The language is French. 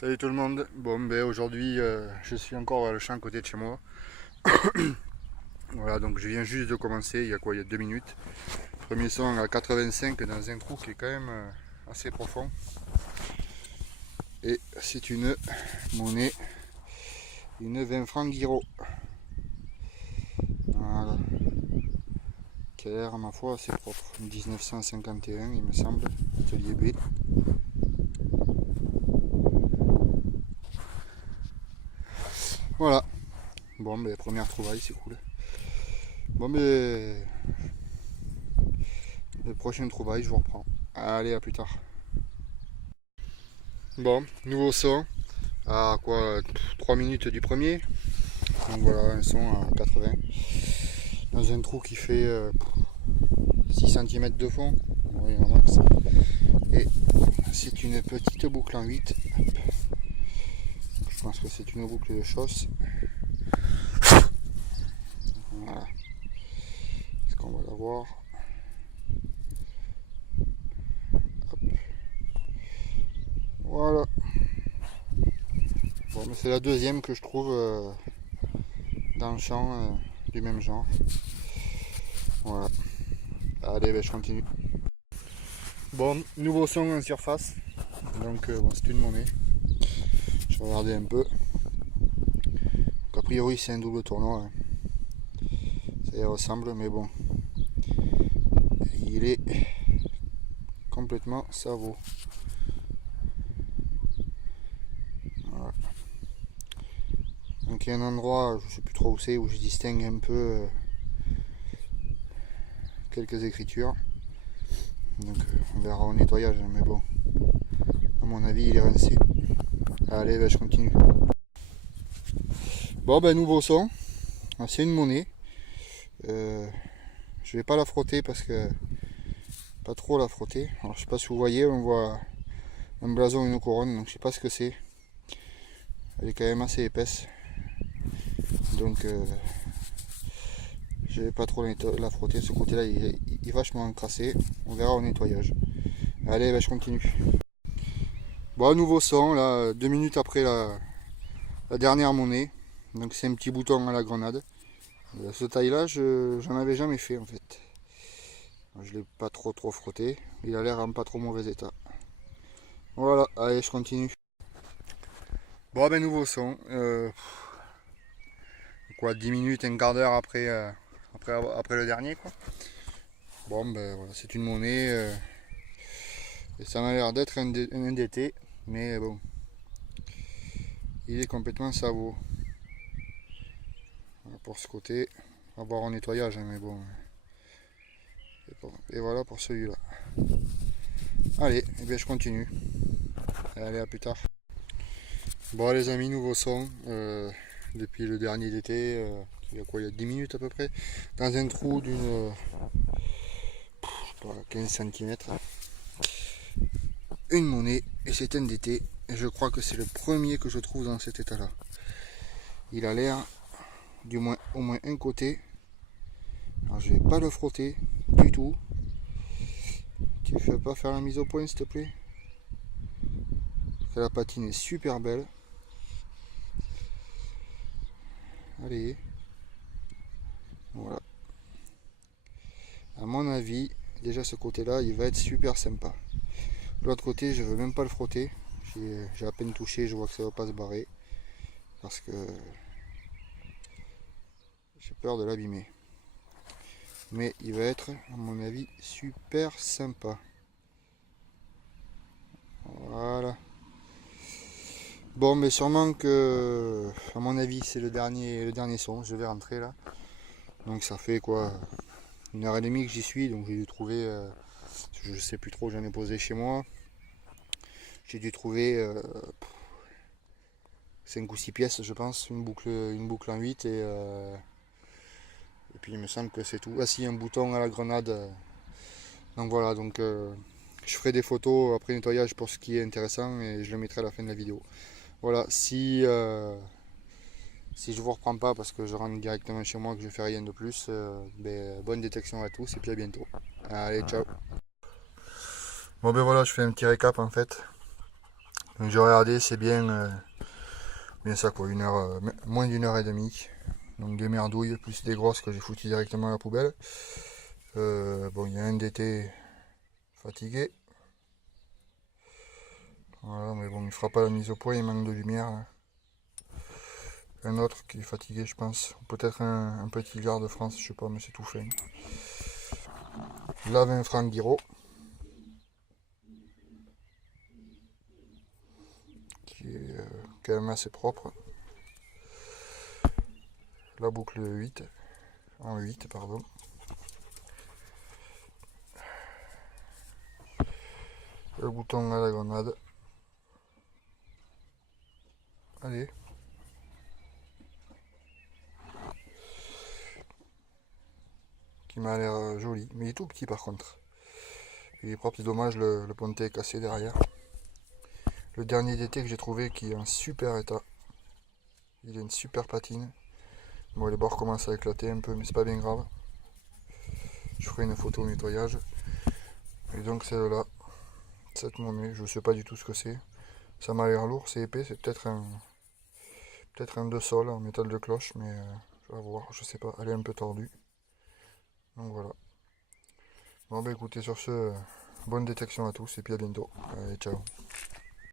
Salut tout le monde. Bon, ben aujourd'hui, je suis encore à le champ à côté de chez moi. Voilà, donc je viens juste de commencer. Il y a quoi? Il y a 2 minutes. Premier son à 85 dans un trou qui est quand même assez profond. Et c'est une monnaie, une 20 francs Giro. Voilà. Qui a l'air, ma foi, assez propre. 1951, il me semble. Atelier B. Voilà. Bon, ben première trouvaille, c'est cool. Bon, ben le prochain trouvaille, je vous reprends. Allez, à plus tard. Bon, nouveau son. À quoi 3 minutes du premier. Donc voilà, un son à 80. Dans un trou qui fait 6 cm de fond. Oui, un max. Et c'est une petite boucle en 8. Je pense que c'est une boucle de chausse. Voilà. Est-ce qu'on va la voir? Hop. Voilà. Bon, mais c'est la deuxième que je trouve dans le champ du même genre. Voilà. Allez, ben, je continue. Bon, nouveau son en surface. Donc bon, c'est une monnaie. Je vais regarder un peu. Donc, a priori c'est un double tournoi. Hein. Ça y ressemble, mais bon. Il est complètement savot. Voilà. Donc il y a un endroit, je ne sais plus trop où c'est, où je distingue un peu quelques écritures. Donc on verra au nettoyage, mais bon. À mon avis il est rincé. Allez, ben, je continue. Bon ben nouveau son. C'est une monnaie. Je vais pas la frotter parce que pas trop la frotter. Alors je sais pas si vous voyez, on voit un blason et une couronne, donc je sais pas ce que c'est. Elle est quand même assez épaisse. Donc je vais pas trop la frotter. Ce côté là il est vachement encrassé. On verra au nettoyage. Allez, ben, je continue. Bon, nouveau son, là, 2 minutes après la dernière monnaie. Donc c'est un petit bouton à la grenade. Ce taille là, j'en avais jamais fait en fait. Je l'ai pas trop frotté. Il a l'air en pas trop mauvais état. Voilà, allez, je continue. Bon, ben nouveau son. Quoi, 10 minutes, un quart d'heure après le dernier, quoi. Bon, ben voilà, c'est une monnaie. Et ça m'a l'air d'être un NDT. Mais bon, il est complètement sabot. Voilà pour ce côté. On va voir en nettoyage, hein, mais bon. Et voilà pour celui-là. Allez, et bien je continue. Allez, à plus tard. Bon les amis, nouveau son. Depuis le dernier d'été, il y a quoi, il y a 10 minutes à peu près. Dans un trou d'une 15 cm. Une monnaie, et c'est un d'été. Et je crois que c'est le premier que je trouve dans cet état-là. Il a l'air, du moins au moins un côté. Alors je vais pas le frotter du tout. Tu ne fais pas faire la mise au point s'il te plaît. La patine est super belle. Allez. Voilà. À mon avis, déjà ce côté-là, il va être super sympa. L'autre côté, je veux même pas le frotter. J'ai à peine touché, je vois que ça va pas se barrer. Parce que j'ai peur de l'abîmer. Mais il va être, à mon avis, super sympa. Voilà. Bon, mais sûrement que, à mon avis, c'est le dernier son. Je vais rentrer là. Donc ça fait quoi, 1 heure et demie que j'y suis. Donc j'ai dû trouver, je sais plus trop, j'en ai posé chez moi. J'ai dû trouver 5 ou 6 pièces, je pense. Une boucle en 8 et puis il me semble que c'est tout. Ah si, un bouton à la grenade. Donc voilà, donc je ferai des photos après nettoyage pour ce qui est intéressant et je le mettrai à la fin de la vidéo. Voilà, si je vous reprends pas parce que je rentre directement chez moi que je fais rien de plus, ben, bonne détection à tous et puis à bientôt. Allez, ciao. Bon ben voilà, je fais un petit récap en fait. Donc j'ai regardé, c'est bien ça quoi, moins d'une heure et demie. Donc des merdouilles plus des grosses que j'ai foutues directement à la poubelle. Bon, il y a un d'été fatigué. Voilà, mais bon, il fera pas la mise au point, il manque de lumière là. Un autre qui est fatigué, je pense. Peut-être un petit gars de France, je sais pas, mais c'est tout fin. Là, 20 francs Guiraud, qui est quand même assez propre. La boucle 8, en 8, pardon. Le bouton à la grenade. Allez. Qui m'a l'air joli. Mais il est tout petit par contre. Il est propre, c'est dommage, le pontet est cassé derrière. Le dernier d'été que j'ai trouvé qui est en super état. Il a une super patine. Bon, les bords commencent à éclater un peu, mais c'est pas bien grave. Je ferai une photo au nettoyage. Et donc celle-là, cette monnaie, je sais pas du tout ce que c'est. Ça m'a l'air lourd, c'est épais, c'est peut-être un 2 sol en métal de cloche, mais je vais voir, je sais pas, elle est un peu tordue. Donc voilà. Bon bah écoutez, sur ce, bonne détection à tous et puis à bientôt. Allez, ciao.